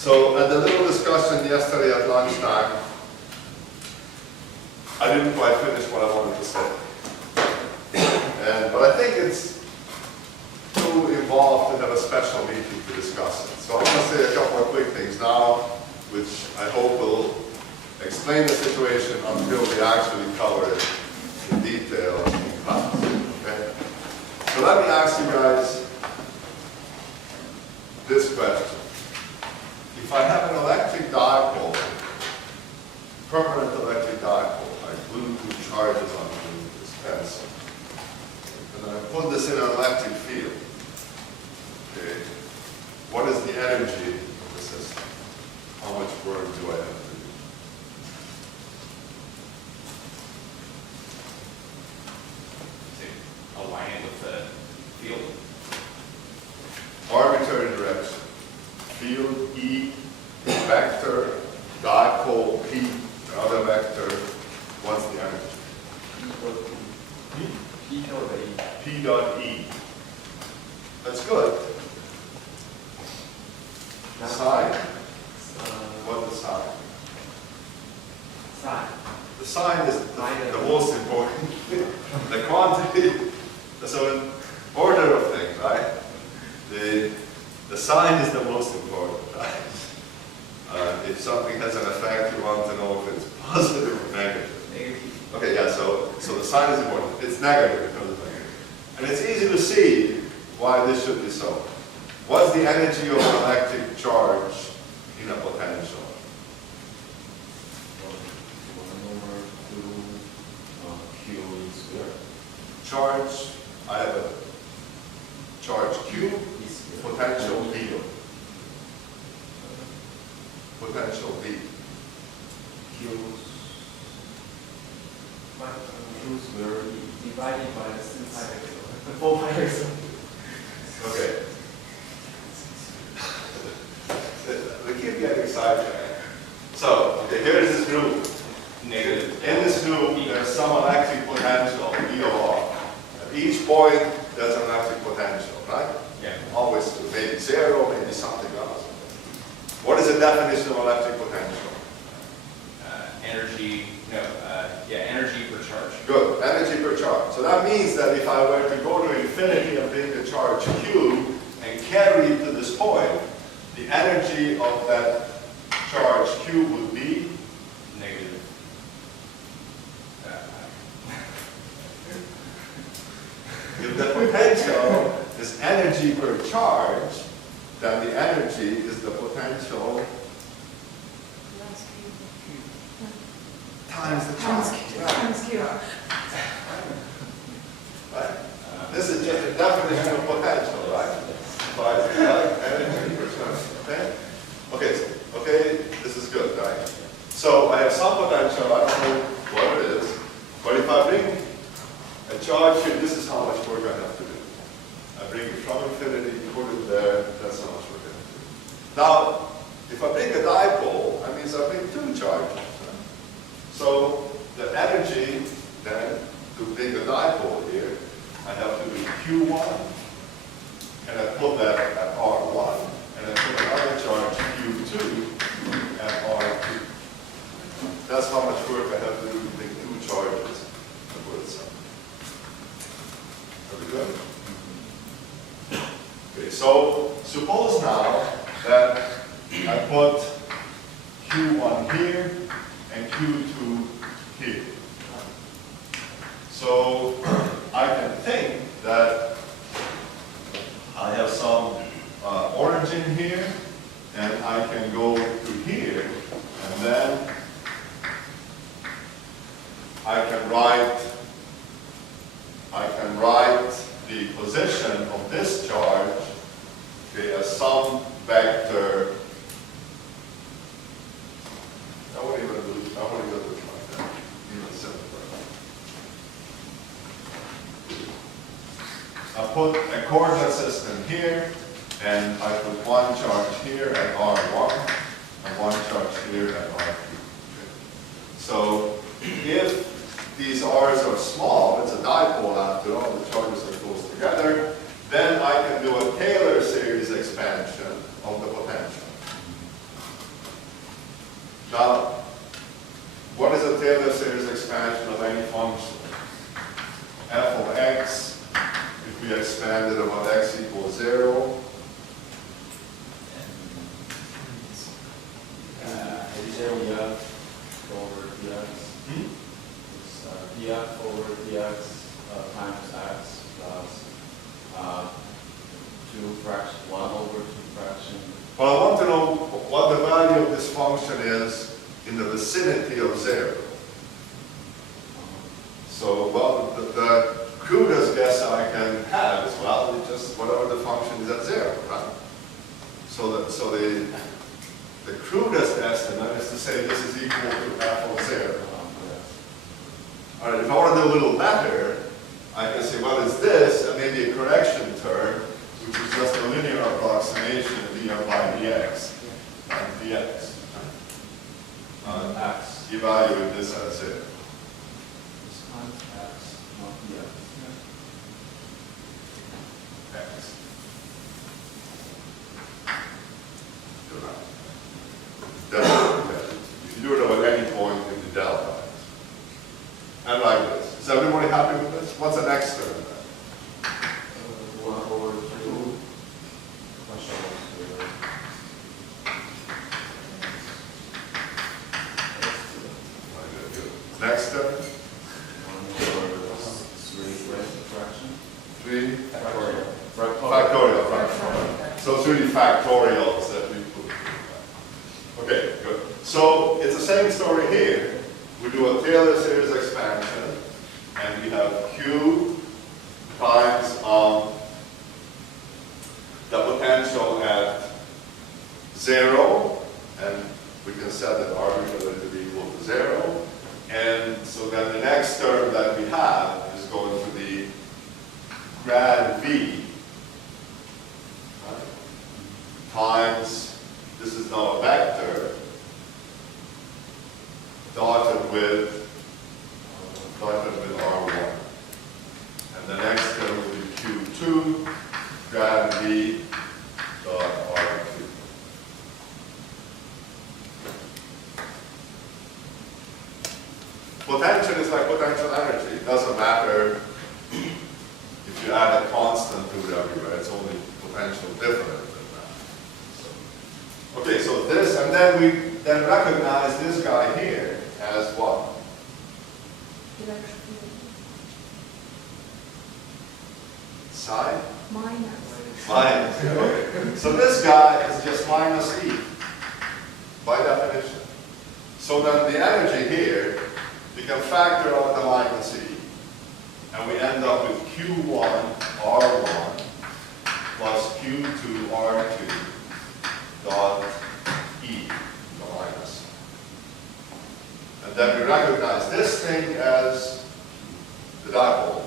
So at the little discussion yesterday at lunchtime, I didn't quite finish what I wanted to say. But I think it's too involved to have a special meeting to discuss it. So I'm going to say a couple of quick things now, which I hope will explain the situation until we actually cover it in detail in class. Okay? So let me ask you guys this question. If I have an electric dipole, permanent electric dipole, I glue two charges onto this pencil, and then I put this in an electric field, okay, what is the energy of the system? How much work do I have to do? Align it with the field. Arbitrary direction. Field E, vector, dipole P, another vector. What's the energy? P dot E. That's good. Sign. What's the sign? Sign. The sign is the most important. The quantity. So in order of things, right? The sign is the most important, right? If something has an effect, you want to know if it's positive or negative. Negative. Okay, yeah, so the sign is important. It's negative because it's negative. And it's easy to see why this should be so. What's the energy of an electric charge in a potential? 1/2 Q squared. Charge, I have a charge Q, potential V. Potential V. Q squared divided by the 4 pi x. Okay. We keep getting sidetracked. So, okay, here's this group. Negative. In this group, there's some electric potential, E of R. At each point, there's an electric potential, right? Yeah. Always maybe zero, maybe something else. What is the definition of electric potential? Energy per charge. Good, energy per charge. So that means that if I were to go to infinity and bring the charge Q and carry it to this point, the energy of that charge Q would be Negative. if the potential is energy per charge, then the energy is the potential times the charge. Times Q. Right? This is just a definition of potential, right? But energy per charge. Okay? Okay, this is good, right? So I have some potential, I don't know what it is, but if I bring a charge here, this is how much work I have to do. I bring it from infinity, put it there, that's how much work I have to do. Now, if I bring a dipole, that means I bring two charges. Right? So the energy then to bring a dipole here, I have to do Q1, and I put that at R1, and I put another charge Q2 at R2. That's how much work I have to do to bring two charges and put it somewhere. Are we good? Okay, so suppose now that I put Q1 here and Q2 here. So I can think that I have some origin here, and I can go to here, and then I can write the position of this charge, okay, as some vector. I won't even do it like that. Even simpler. I put a coordinate system here, and I put one charge here at R1, and one charge here at R2. Okay. So if these R's are small, it's a dipole after all, the charges are close together, then I can do a Taylor series expansion of the potential. It's dx over dx times x plus 1 over 2 fraction. Well, I want to know what the value of this function is in the vicinity of 0. So, well, the crudest guess I can have is, well, it's just whatever the function is at 0, right? So the crudest estimate is to say this is equal to f of 0. All right, if I want to do a little better, I can say, well, it's this, and maybe a correction term, which is just a linear approximation of dm by dx, and dx. X. Evaluate this at 0. It's times x, not dx. X. Delta. If you do it at any point in the delta. And like this. Is everybody happy with this? What's the next term then? 1 over 2 plus Next term? 1 over 3 raised to fraction. 3 Factorial. factorial, right? So it's really factorials that we put. Okay, good. So it's the same story here. We do a Taylor series expansion, and we have Q times the potential at 0, and we can set that arbitrarily to be equal to 0. And so then the next term that we have is going to be grad V, right, times, this is now a vector, dotted with R1. And the next term will be Q2, grad V dot R2. Potential is like potential energy. It doesn't matter if you add a constant to it everywhere. It's only potential different than that. So, okay, so this, and then we then recognize this guy here as what? Psi? Minus. Okay. So this guy is just minus E, by definition. So then the energy here, we can factor out the minus E, and we end up with Q1 R1 plus Q2 R2 dot E, the minus. And then we recognize this thing as the dipole.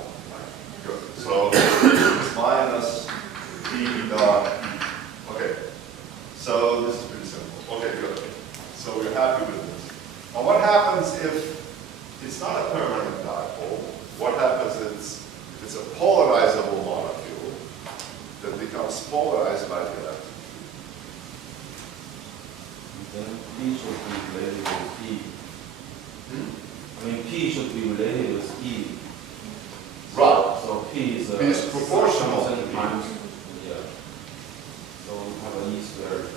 Good. So it's minus E dot E. Okay. So this is pretty simple. Okay, good. So we're happy with this. Now what happens if it's not a permanent dipole? What happens is, if it's a polarizable molecule, that becomes polarized by the electric field. Then P should be related with P. I mean, P should be related with E. Right. So P is P is proportional to P. times, yeah. So we have an E squared.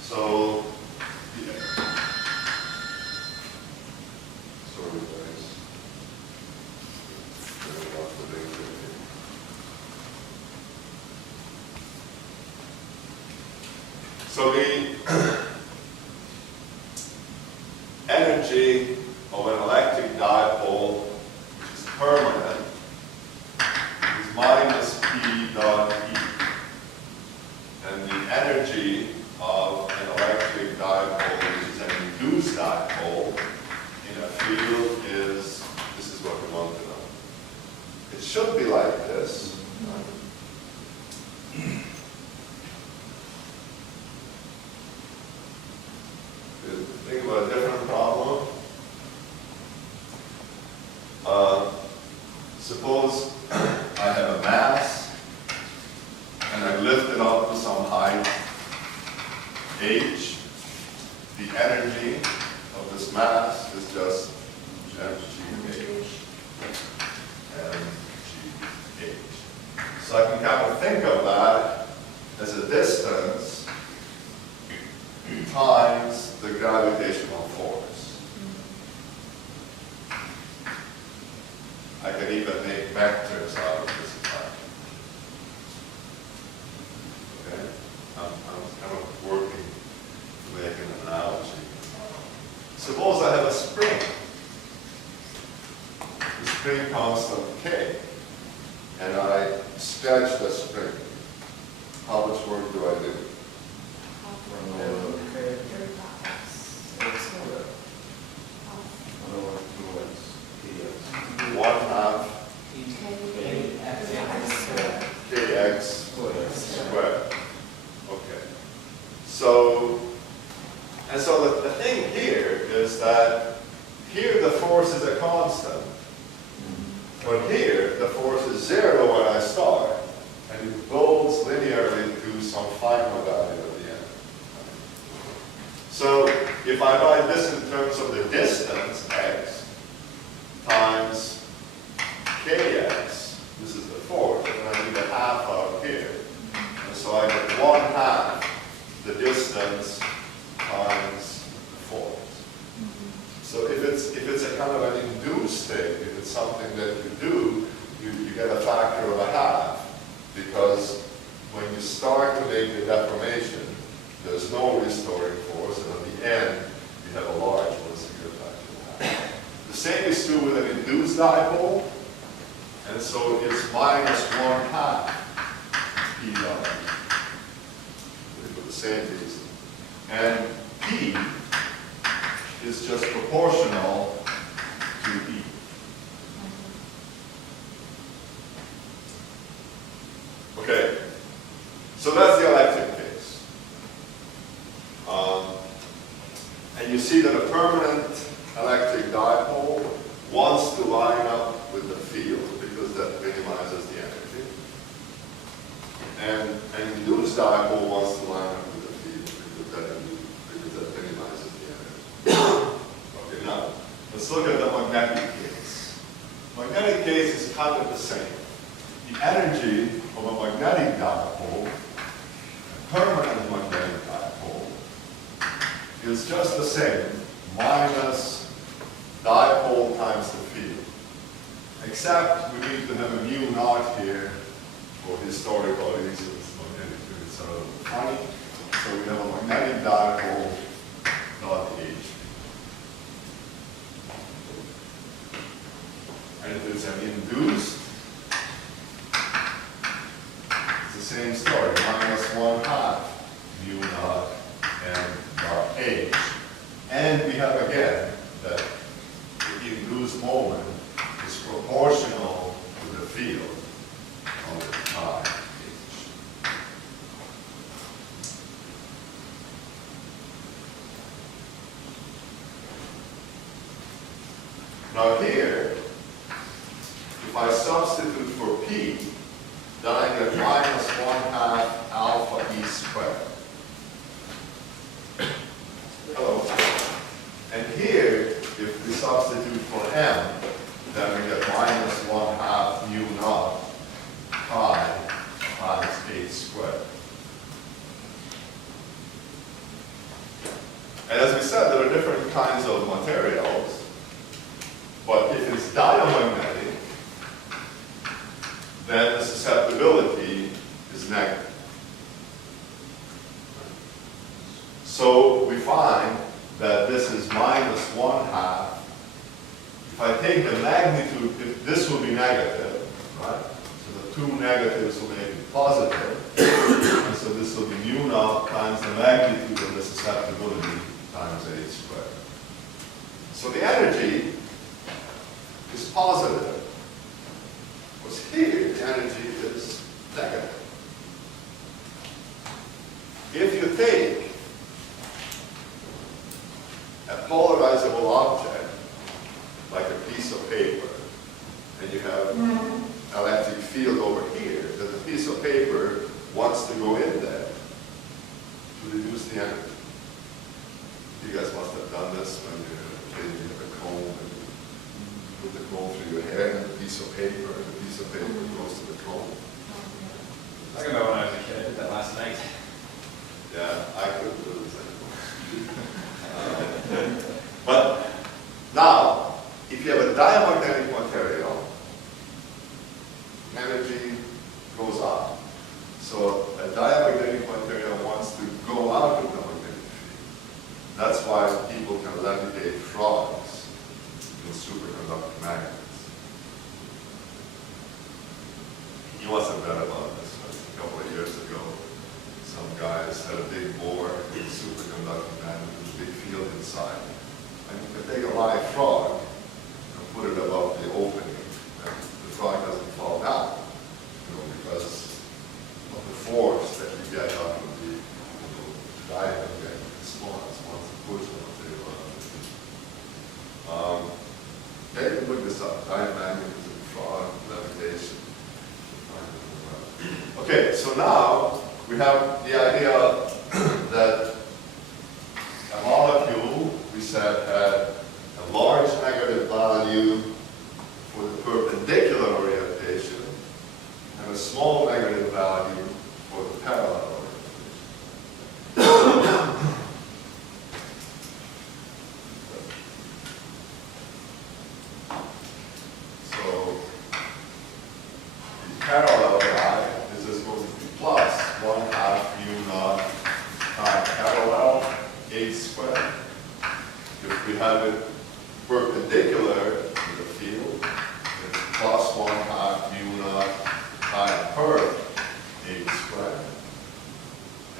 So, yeah. Sorry guys. Very much for being here. So the energy of an electric dipole, which is permanent, is minus P dot E. And the energy of an electric dipole, which is an induced dipole, in a field is, this is what we want to know. It should be like this. Think about a different problem. Suppose I have a mass, and I lift it up to some height, h. The energy of this mass is just mgh. mgh. So I can kind of think of that as a distance times the gravitational force. I can even make vectors out of this fact. Okay? I'm kind of working to make an analogy. Suppose I have a spring. The spring constant K. And I stretch the spring. How much work do I do? One half kx squared. Okay. So, and so the thing here is that here the force is a constant. But here the force is 0 when I start. And it builds linearly to some final value at the end. So if I write this in terms of the distance, x, times kx, this is the force, and I need a half out here. And so I get 1/2 the distance times the force. So if it's a kind of an induced thing, if it's something that you do, you get a factor of 1/2. Because when you start to make the deformation, there's no restoring force, and at the end, you have a large one, so you get a factor of 1/2. The same is true with an induced dipole, and so it's minus 1/2 P dot. For the same reason. And P is just proportional to E. Okay, so that's the electric case. And you see that a permanent electric dipole wants to line up with the field because that minimizes the energy. And an induced dipole wants to line up with the field because that minimizes the energy. Okay, now, let's look at the magnetic case. Magnetic case is kind of the same. The energy of a magnetic dipole, a permanent magnetic dipole, is just the same, minus dipole times the field. Except we need to have a mu naught here for historical reasons. Magnetic fields are a little funny. So we have a magnetic dipole dot H. And if it's an induced, same story, minus 1/2 mu naught and dot H. And we have again that the induced moment is proportional to the field of time H. Now here, if I substitute for P, then I get minus 1/2 alpha E squared. Hello. And here, if we substitute for M, then we get minus 1/2 mu naught pi times H squared. And as we said, there are different kinds of materials, but if it's diamagnetic, then the susceptibility is negative. So we find that this is minus 1/2. If I take the magnitude, this will be negative, right? So the two negatives will make it positive. And so this will be mu naught times the magnitude of the susceptibility times H squared. So the energy is positive. What's here, the energy is negative. If you take a polarizable object, like a piece of paper, and you have electric field over here, then the piece of paper wants to go in there to reduce the energy. You guys must have done this when you have a comb and you put the comb through your hair and a piece of paper, and the piece of paper goes to the comb. I remember when I was a kid, I did that last night. Yeah, I could do the same. Okay, so now we have the idea that a molecule, we said, had a large negative value for the perpendicular orientation and a small negative value for the parallel orientation. So the parallel line is just going to be plus 1/2 mu naught times parallel h squared. If we have it perpendicular to the field, it's plus 1/2 mu naught times per h squared.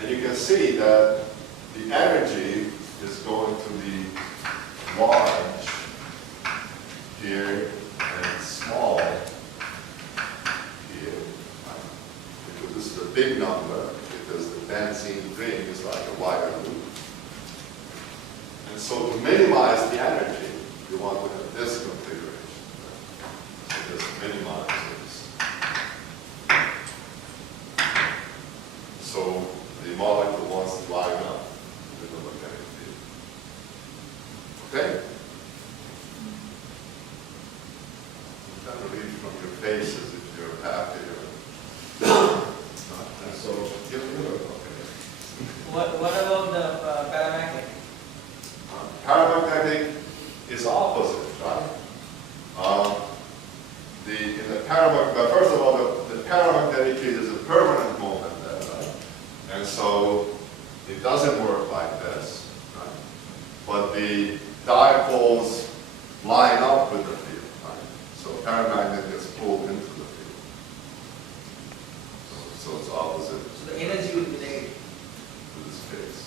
And you can see that the energy is going to be large here and small here. Because this is a big number, because the benzene ring is like a wire loop. And so to minimize the energy, you want to have this configuration. So just minimize this. So the molecule wants to line up with the magnetic field. Okay? I'm trying to read from your faces if you're happy or not. So, give me a look. Okay. What about the paramagnetic? Paramagnetic is opposite, right? In the paramagnetic, first of all, the paramagnetic field is a permanent moment there, right? And so it doesn't work like this, right? But the dipoles line up with the field, right? So paramagnet gets pulled into the field. So it's opposite. So the energy will be negative. To this case.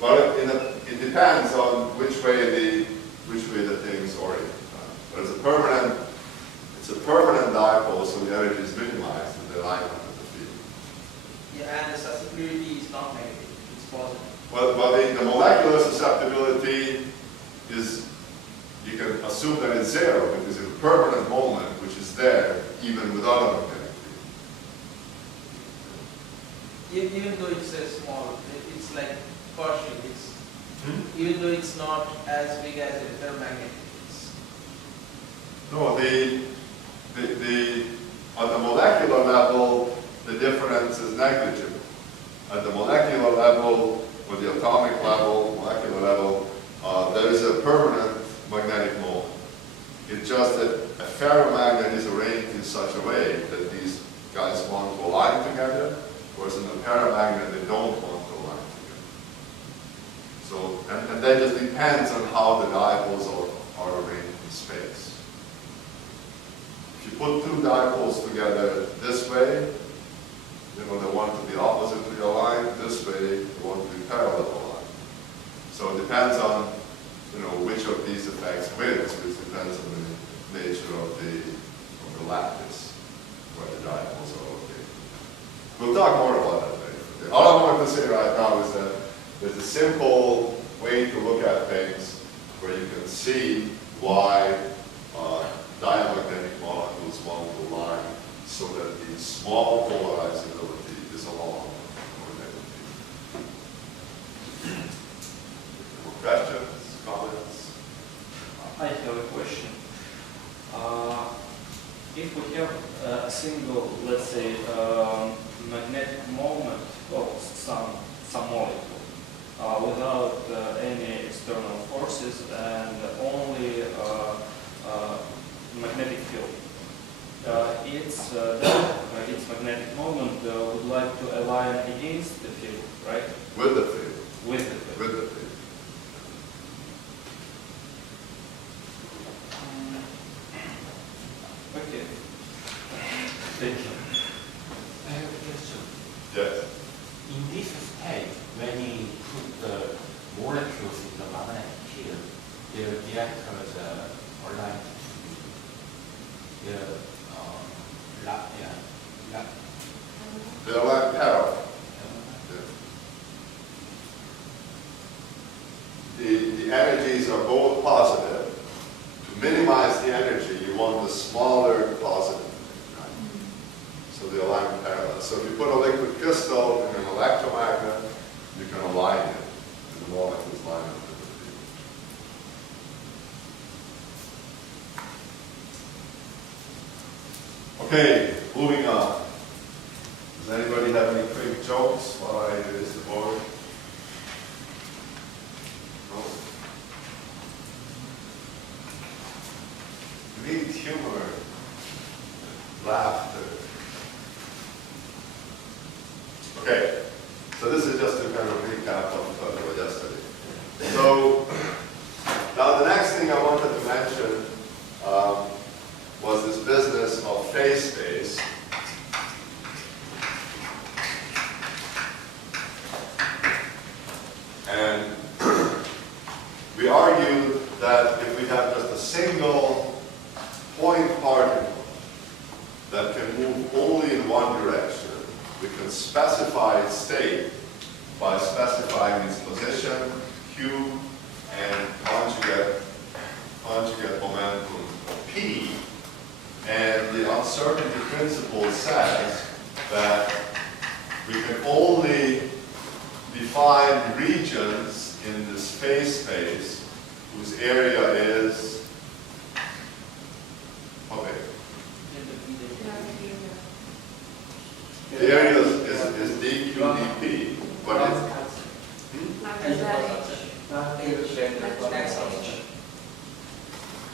Well, it depends on which way the thing is oriented. But it's a permanent dipole, so the energy is minimized and they line up with the field. Yeah, and the susceptibility is not negative, it's positive. Well, the molecular susceptibility is, you can assume that it's zero because it's a permanent moment which is there even without a magnetic field. Even though it's a small, it's like partial, even though it's not as big as a ferromagnetic. No, on the molecular level, the difference is negligible. At the molecular level, or the atomic level, molecular level, there is a permanent magnetic moment. It's just that a ferromagnet is arranged in such a way that these guys want to align together, whereas in the paramagnet they don't want to align together. So, and that just depends on how the dipoles are arranged in space. If you put two dipoles together this way, they want to be oppositely aligned. This way, they want to be parallel aligned. So it depends on, which of these effects wins, which depends on the nature of the lattice where the dipoles are located. We'll talk more about that later. All I want to say right now is that there's a simple way to look at things where you can see why diamagnetic molecules want to align so that the small polarizability is along magnetic field. More questions, comments? I have a question. If we have a single, let's say, magnetic moment of some molecule without any external forces and only magnetic field, its magnetic moment would like to align against the field, right? With the field. With the field. With the field. Okay. Thank you. I have a question. Yes. In this state, when you put the molecules in the magnetic field, their reactors are aligned to the They're like parallel. The energies are both positive. To minimize the energy, you want the smaller positive. Right? So they align parallel. So if you put a liquid crystal in an electromagnet, you can align it, and the molecules line up with the field. Okay, moving on. Does anybody have any quick jokes while I erase the board? No? We need humor, laughter. Okay, so this is just a kind of recap of yesterday. So, now the next thing I wanted to mention was this business of phase space. And we argued that if we have just a single point particle that can move only in one direction, we can specify its state by specifying its position, q, and conjugate momentum p. And the uncertainty principle says that we can only define regions in this phase space whose area is, okay, the area is dq dp, but it's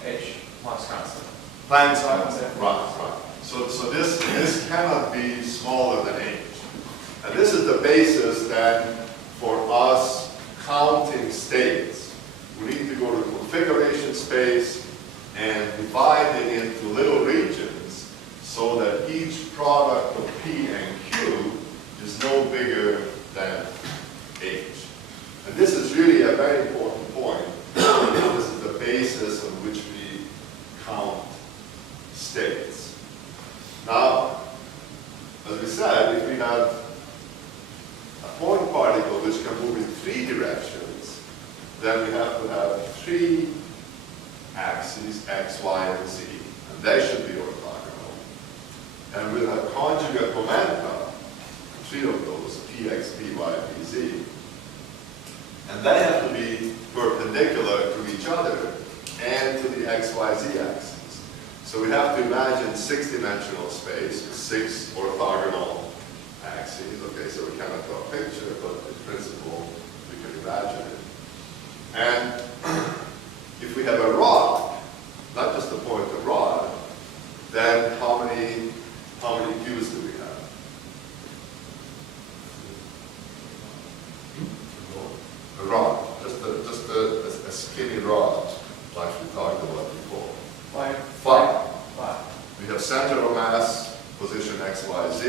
H, Planck's constant. Planck's constant, right. So this cannot be smaller than h. And this is the basis then for us counting states. We need to go to configuration space and divide it into little regions so that each product of P and Q is no bigger than H. And this is really a very important point. This is the basis on which we count states. Now, as we said, if we have a point particle which can move in 3 directions, then we have to have 3 axes, x, y, and z, and they should be orthogonal. And we'll have conjugate momenta, 3 of those, px, py, pz, and they have to be perpendicular to each other and to the x, y, z axes. So we have to imagine 6-dimensional space with 6 orthogonal axes. Okay, so we cannot draw a picture, but in principle, we can imagine it. And if we have a rod, not just a point of rod, then how many views do we have? A rod, just a skinny rod, like we talked about before. 5. We have center of mass, position x, y, z,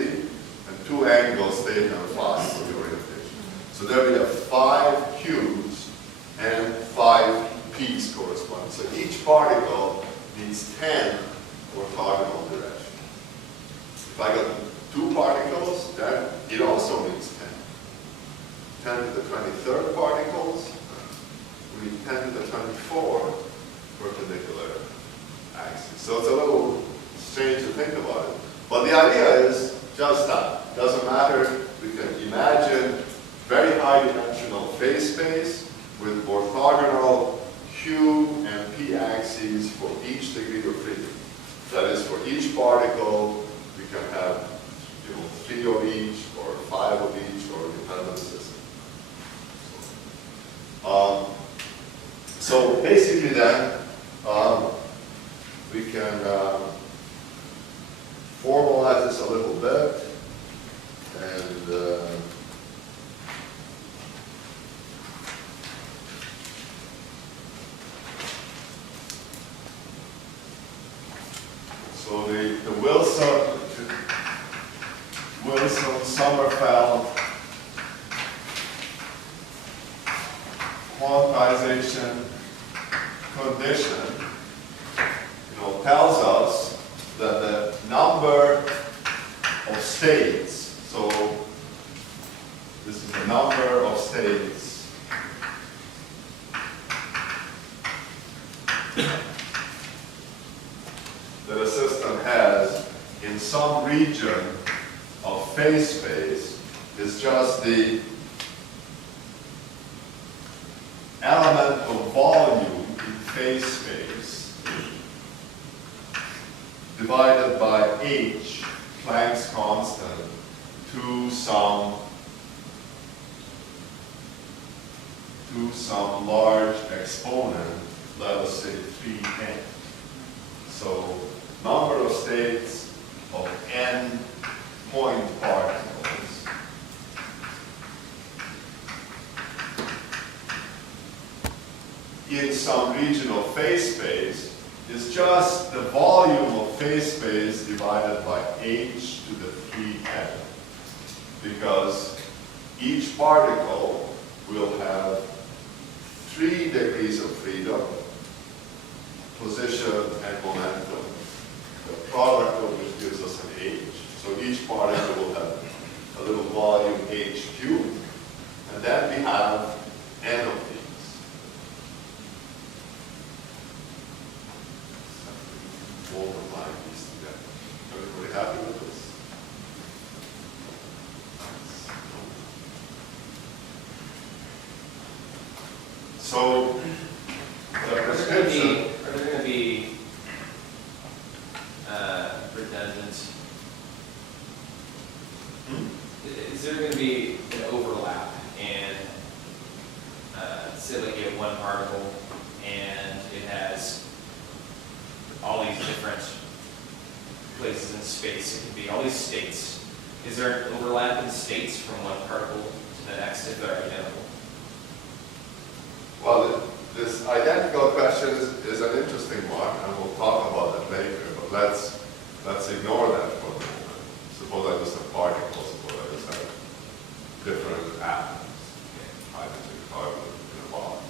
and 2 angles taken fast for the orientation. So there we have 5 q's and 5 p's corresponding. So each particle needs 10 orthogonal directions. If I got 2 particles, then it also needs 10. 10 to the 23rd particles, we need 10 to the 24 perpendicular axis. So it's a little strange to think about it. But the idea is just that. Doesn't matter. We can imagine very high dimensional phase space with orthogonal q and p axes for each degree of freedom. That is, for each particle, we can have 3 of each, or 5 of each, or depending on the system. So basically then, we can formalize this a little bit, and so the Wilson-Sommerfeld quantization condition, tells us that the number of states, so this is the number of states that a system has in some region of phase space is just the element of volume in phase space divided by h, Planck's constant, to some large exponent, let us say 3n. So number of states of n point particles in some region of phase space is just the volume of phase space divided by h to the 3n, because each particle will have 3 degrees of freedom, position and momentum, the product of which gives us an h. So each particle will have a little volume h cubed, and then we have n of these. Multiplying these together. Everybody happy with this? So, the prescription. Are there going to be redundant? Is there going to be an overlap and say like you have one particle and it has all these different places in space? It can be all these states. Is there an overlap in states from one particle to the next if they're identical? Well, this identical question is an interesting one, and we'll talk about that later, but let's ignore that for a moment. Suppose I just have particles, suppose I just have different atoms, hydrogen, carbon in a box.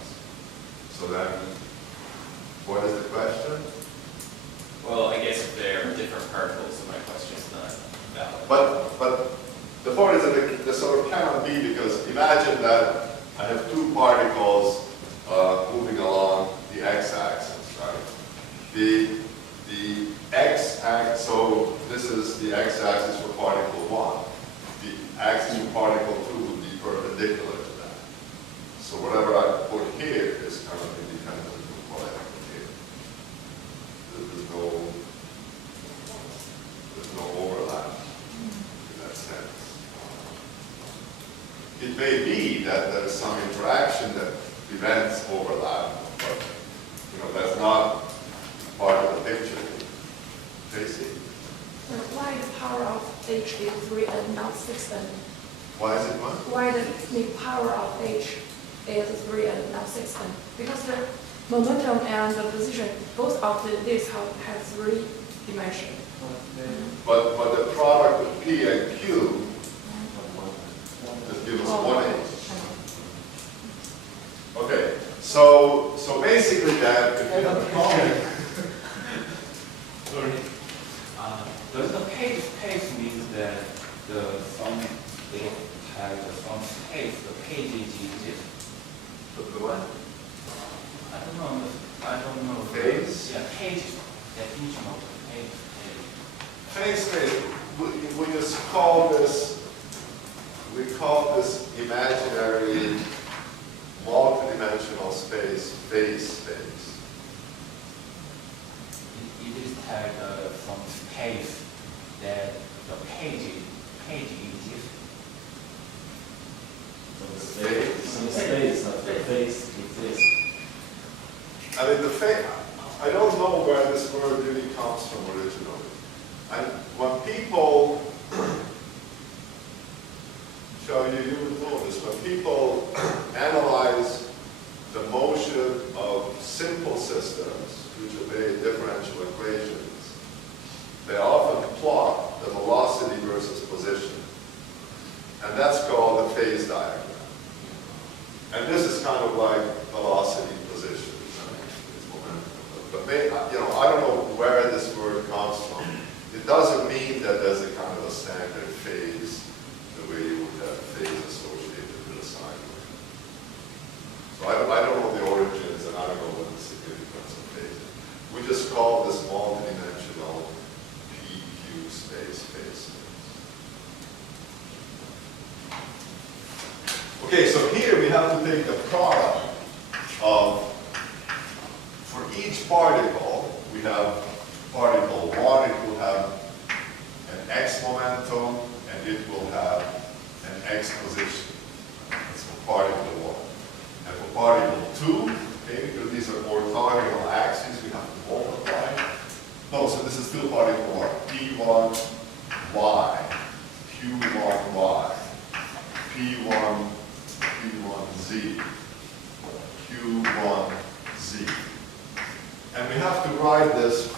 So then, what is the question? Well, I guess if they're different particles, then my question is not valid. But the point is that the sort of cannot be, because imagine that I have 2 particles moving along the x-axis, right? The x-axis, so this is the x-axis for particle 1. The axis for particle 2 would be perpendicular to that. So whatever I put here is kind of independent of what I put here. There's no overlap in that sense. It may be that there's some interaction that prevents overlap, but that's not part of the picture. Tracy? Why the power of H is 3n, not 6n? Why is it one? Why the power of H is 3n, not 6n? Because the momentum and the position, both of these have 3 dimensions. But the product of P and Q just gives us 1h. Okay, so basically that, if you have a problem. Sorry. Does the phase space means that they have some space, the pages exist? The what? I don't know. Phase? Yeah, pages. Definition of page. Phase space, we just call this, imaginary multidimensional space, phase space. It is have some space that the page exists. Some space of the face exists. I mean, I don't know where this word really comes from originally. When people, you would know this, when people analyze the motion of simple systems which obey differential equations, they often plot the velocity versus position. And that's called the phase diagram. And this is kind of like velocity position. But I don't know where this word comes from. It doesn't mean that there's a kind of a standard phase, the way you would have phase associated with a sine wave. So I don't know the origins, and I don't know what the significance of phase is. We just call this multidimensional PQ space phase space. have to take the product of, for each particle, we have particle 1, it will have an x momentum, and it will have an x position. That's for particle 1. And for particle 2, okay, because these are orthogonal axes, we have to multiply. No, so this is still particle 1. P1y, Q1y, P1Z, Q1Z. And we have to write this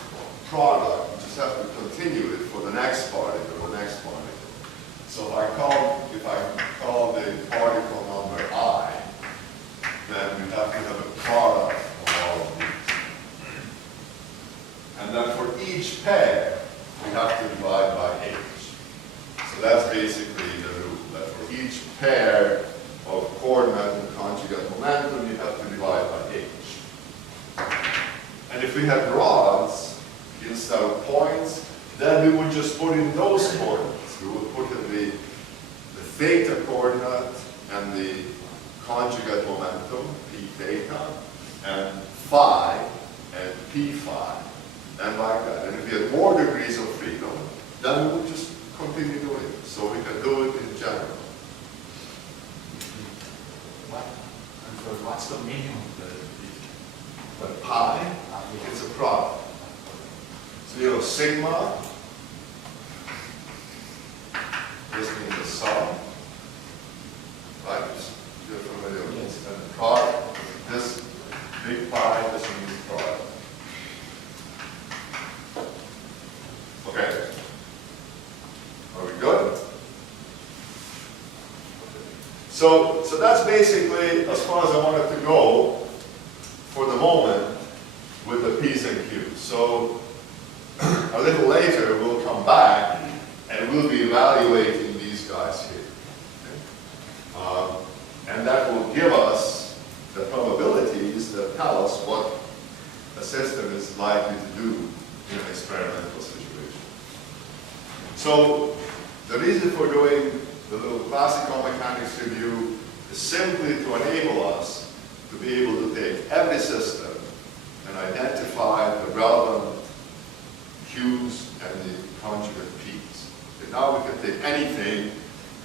product, we just have to continue it for the next particle, the next particle. So if I call the particle number I, then we have to have a product of all of these. And then for each pair, we have to divide by h. So that's basically the rule, that for each pair of coordinate and conjugate momentum, you have to divide by h. And if we had rods instead of points, then we would just put in those coordinates. We would put in the theta coordinate and the conjugate momentum, p theta, and phi, and p phi, and like that. And if we had more degrees of freedom, then we would just continue doing it. So we can do it in general. What's the meaning of the But pi, it's a product. So you know sigma, this means the sum, right? You're familiar with this. And the product, this big pi, this means product. Okay. Are we good? So that's basically as far as I wanted to go for the moment with the P's and Q's. So a little later we'll come back and we'll be evaluating these guys here. Okay? And that will give us the probabilities that tell us what a system is likely to do in an experimental situation. So the reason for doing the little classical mechanics review is simply to enable us to be able to take every system and identify the relevant Q's and the conjugate P's. And now we can take anything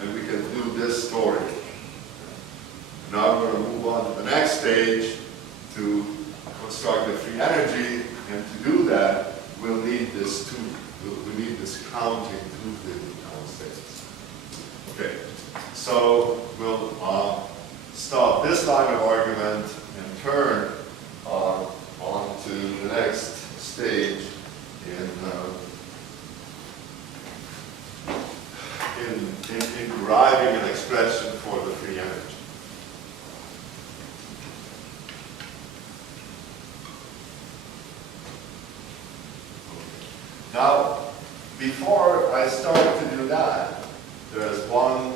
and we can do this story. And now we're going to move on to the next stage to construct the free energy, and to do that, we'll need this tool. We need this counting tool downstairs. Okay, so we'll stop this line of argument and turn on to the next stage in deriving an expression for the free energy. Now, before I start to do that, there's one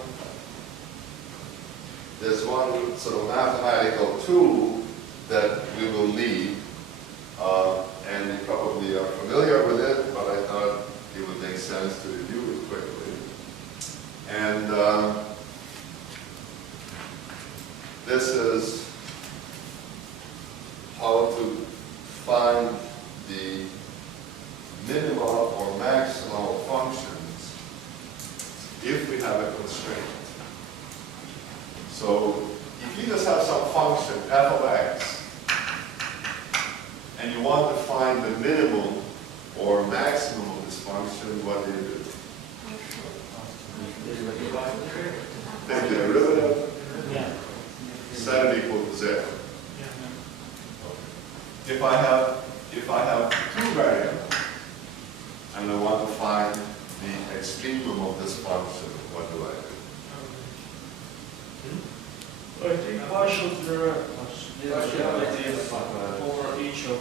sort of mathematical tool that we will need, and you probably are familiar with it, but I thought it would make sense to review it quickly. And this is how to find the minima or maxima of functions if we have a constraint. So if you just have some function, f of x, and you want to find the minimum or maximum of this function, what do you do? Take the derivative, set it equal to 0. If I have two variables, and I want to find the extremum of this function, what do I do? I take partial derivatives over each of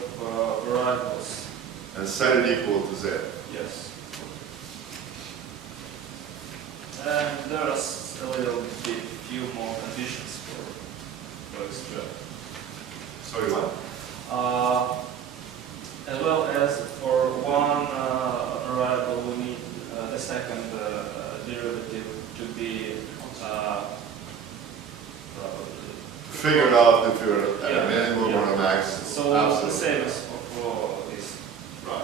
variables. And set it equal to 0. Yes. And there's a little bit few more conditions for extract. Sorry, what? As well as for one variable, we need the second derivative to be figure out if you're at Yeah, a minimum or a max. So the Absolutely. same as for this. Right.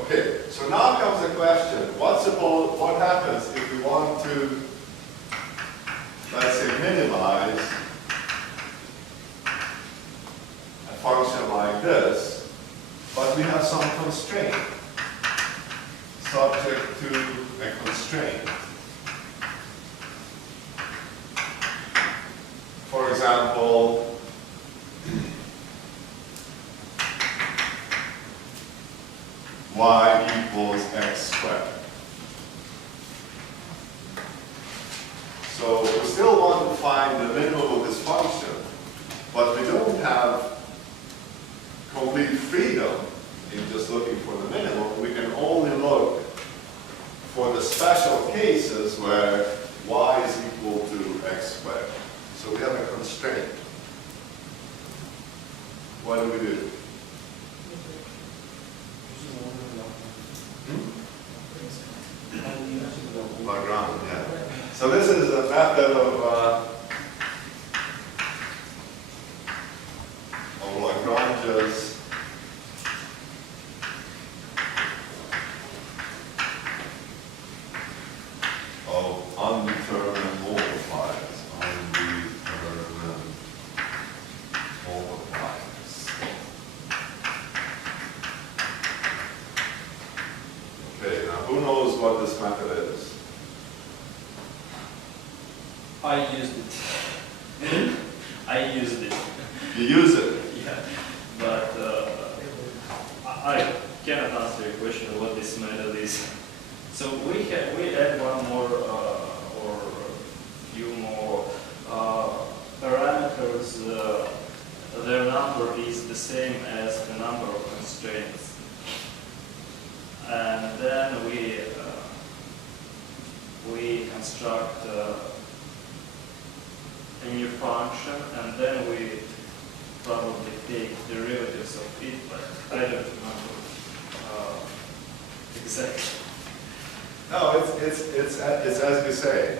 Okay, so now comes the question, what happens if we want to, let's say, minimize a function like this, but we have some constraint, subject to a constraint. For example, y equals x squared. So we still want to find the minimum of this function, but we don't have complete freedom in just looking for the minimum. We can only look for the special cases where y is equal to x squared. So we have a constraint. What do we do? Lagrange, yeah. So this is a method of Lagrange's of undetermined multipliers. Undetermined multipliers. Okay, now who knows what this method is? I used it. I used it. You use it. Yeah, but I cannot answer your question what this method is. So we add one more or few more parameters. Their number is the same as the number of constraints, and then we construct a new function, and then we probably take derivatives of it, but I don't remember exactly. No, it's as you say.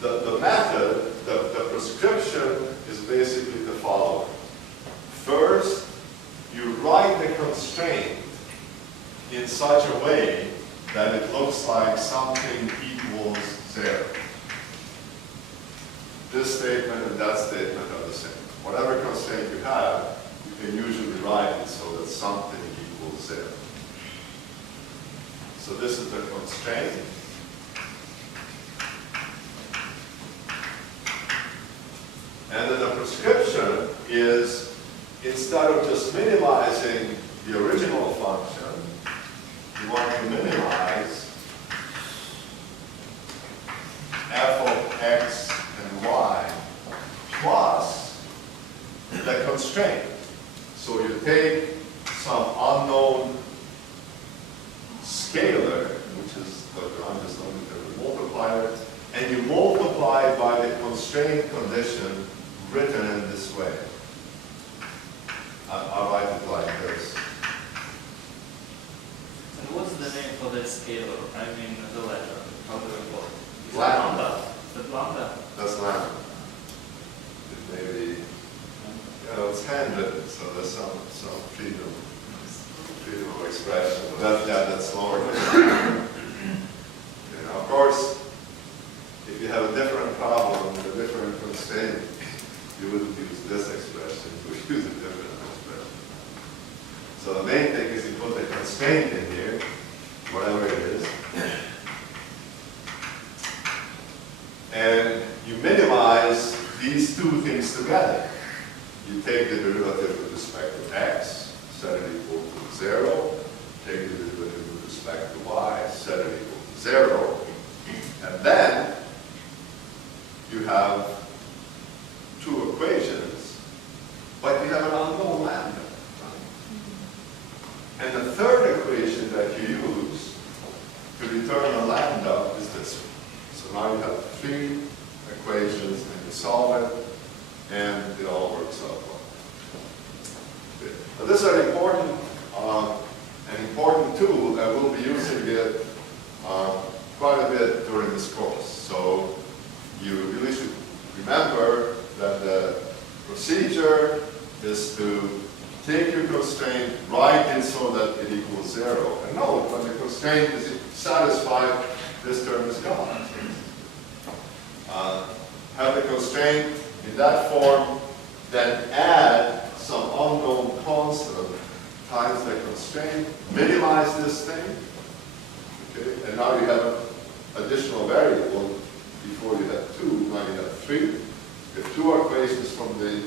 The method, the prescription is basically the following. First, you write the constraint in such a way that it looks like something equals 0. This statement and that statement are the same. Whatever constraint you have, you can usually write it so that something equals 0. So this is the constraint. And then the prescription is, instead of just minimizing the original function, you want to minimize f of x and y plus the constraint. So you take some unknown scalar, which is Lagrange's undetermined multiplier, and you multiply by the constraint condition written in this way. I'll write it like this. And what's the name for that scalar? I mean the letter. How do we call it? Is it Lambda. lambda? Is it lambda? That's lambda. It may be, it's handwritten, so there's some freedom of expression. But that's lowercase. Of course, if you have a different problem with a different constraint, you wouldn't use this expression, you would use a different expression. So the main thing is you put the constraint in here, whatever it is, and you minimize these two things together. You take the derivative with respect to x, set it equal to 0, take the derivative with respect to y, set it equal to 0, and then you have two equations, but you have an unknown lambda. And the third equation that you use to determine lambda is this one. So now you have three equations and you solve it, and it all works out well. Okay. Now this is an important tool, and we'll be using it quite a bit during this course. So you remember that the procedure is to take your constraint, write it so that it equals 0. And note, when the constraint is satisfied, this term is gone. Have the constraint in that form, then add some unknown constant times the constraint, minimize this thing, okay? And now you have an additional variable. Before you had 2, now you have 3. You have 2 equations from the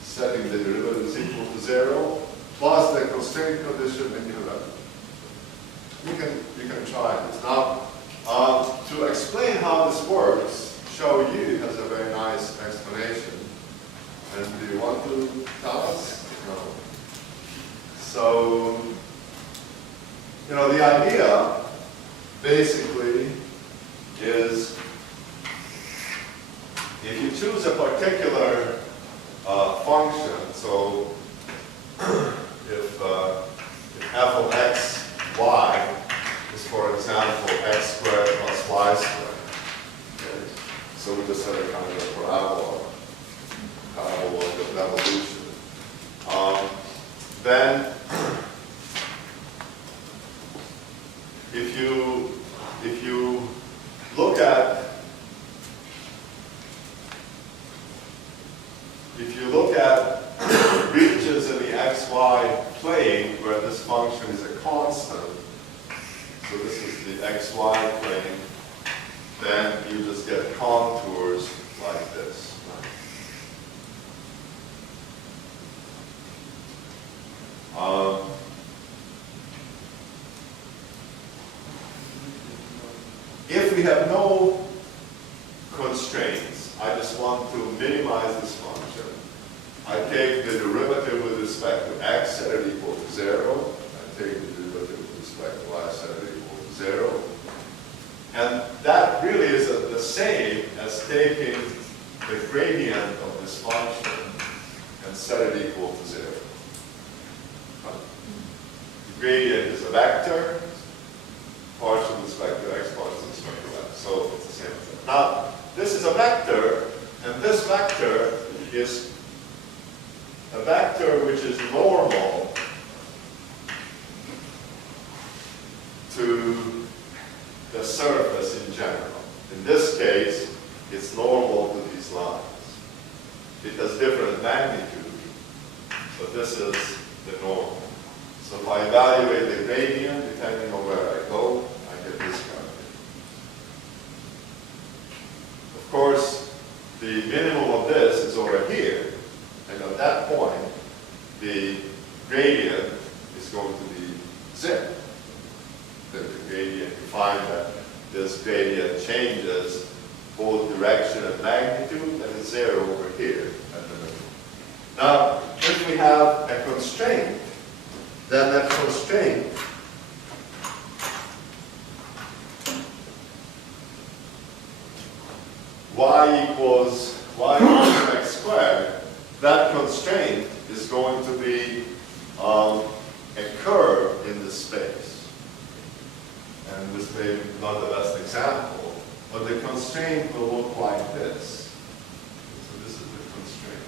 setting the derivative is equal to 0, plus the constraint condition, and you have that. You can try this. Now, to explain how this works, Show Yu has a very nice explanation. And do you want to tell us? No. So, you know, the idea basically is if you choose a particular function, so if f of x, y is, for example, x squared plus y squared, okay? So we just have a kind of parabola with evolution. Then if you look at regions in the xy plane where this function is a constant, so this is the xy plane, then you just get contours like this. If we have no constraints, I just want to minimize this function. I take the derivative with respect to x, set it equal to 0. I take the derivative with respect to y, set it equal to 0. And that really is the same as taking the gradient of this function and set it equal to 0. The gradient is a vector, partial with respect to x, partial with respect to y. So it's the same thing. Now, this is a vector, and this vector is a vector which is normal to the surface in general. In this case, it's normal to these lines. It has different magnitude, but this is the normal. So if I evaluate the gradient, depending on where I go, I get this value. Of course, the minimum of this is over here, and at that point, the gradient is going to be 0. The gradient, you find that this gradient changes both direction and magnitude, and it's 0 over here at the minimum. Now, if we have a constraint, then that constraint y equals x squared, that constraint is going to be a curve in the space. And this may be not the best example, but the constraint will look like this. So this is the constraint.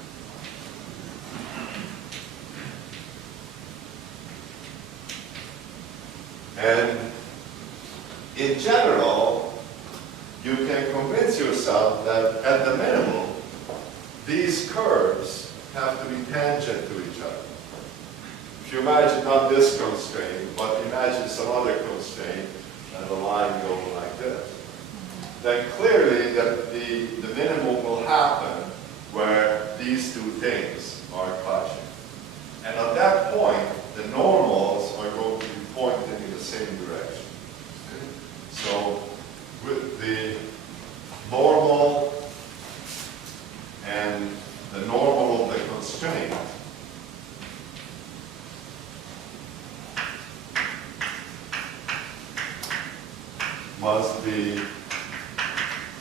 And in general, you can convince yourself that at the minimum, these curves have to be tangent to each other. If you imagine not this constraint, but imagine some other constraint, and the line going like this, then clearly that the minimum will happen where these two things are touching. And at that point, the normals are going to be pointing in the same direction. Okay? So with the normal and the normal of the constraint, must be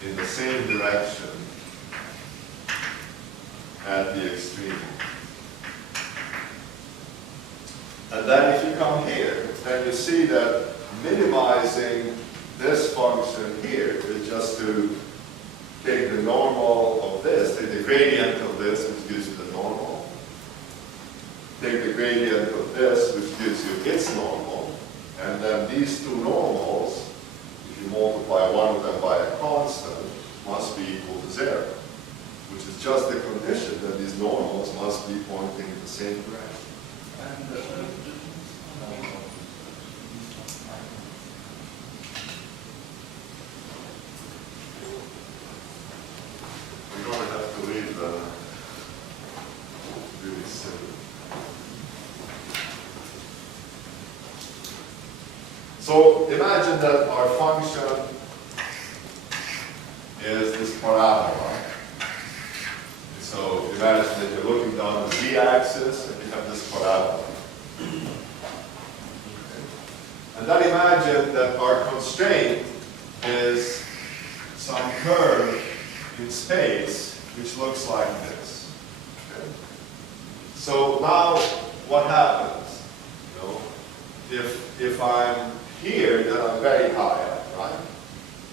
in the same direction at the extreme. And then if you come here, then you see that minimizing this function here is just to take the normal of this, take the gradient of this, which gives you the normal. Take the gradient of this, which gives you its normal. And then these two normals, if you multiply one of them by a constant, must be equal to 0, which is just the condition that these normals must be pointing in the same direction. And We're going to have to leave the really simple. So imagine that our function is this parabola. So imagine that you're looking down the z-axis and you have this parabola. And then imagine that our constraint is some curve in space which looks like this. Okay? So now what happens? You know, if I'm here, then I'm very high up, right?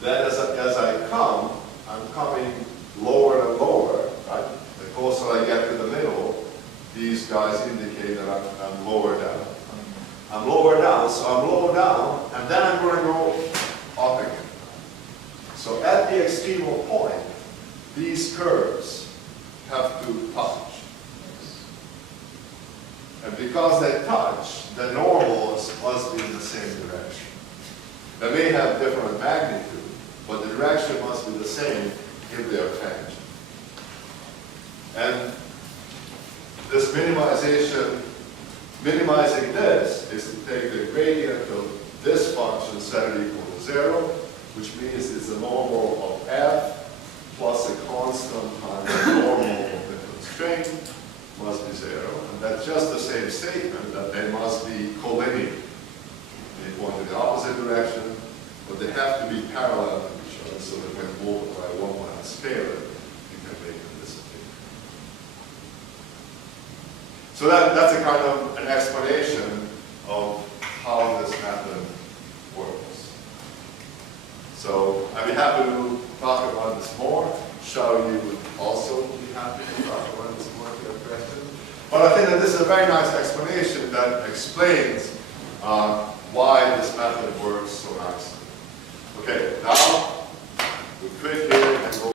Then as I come, I'm coming lower and lower, right? The closer I get to the middle, these guys indicate that I'm lower down. I'm lower down, so I'm low down, and then I'm going to go up again. So at the extremal point, these curves have to touch. And because they touch, the normals must be in the same direction. They may have different magnitude, but the direction must be the same if they are tangent. And this minimizing this is to take the gradient of this function set it equal to 0, which means it's the normal of f plus a constant times the normal of the constraint must be 0. And that's just the same statement that they must be collinear. They point in the opposite direction, but they have to be parallel to each other so that when multiply one by a scalar, you can make them disappear. So that's a kind of an explanation of how this method works. So I'd be happy to talk about this more. Shao, you would also be happy to talk about this more if you have questions. But I think that this is a very nice explanation that explains why this method works so nicely. Okay, now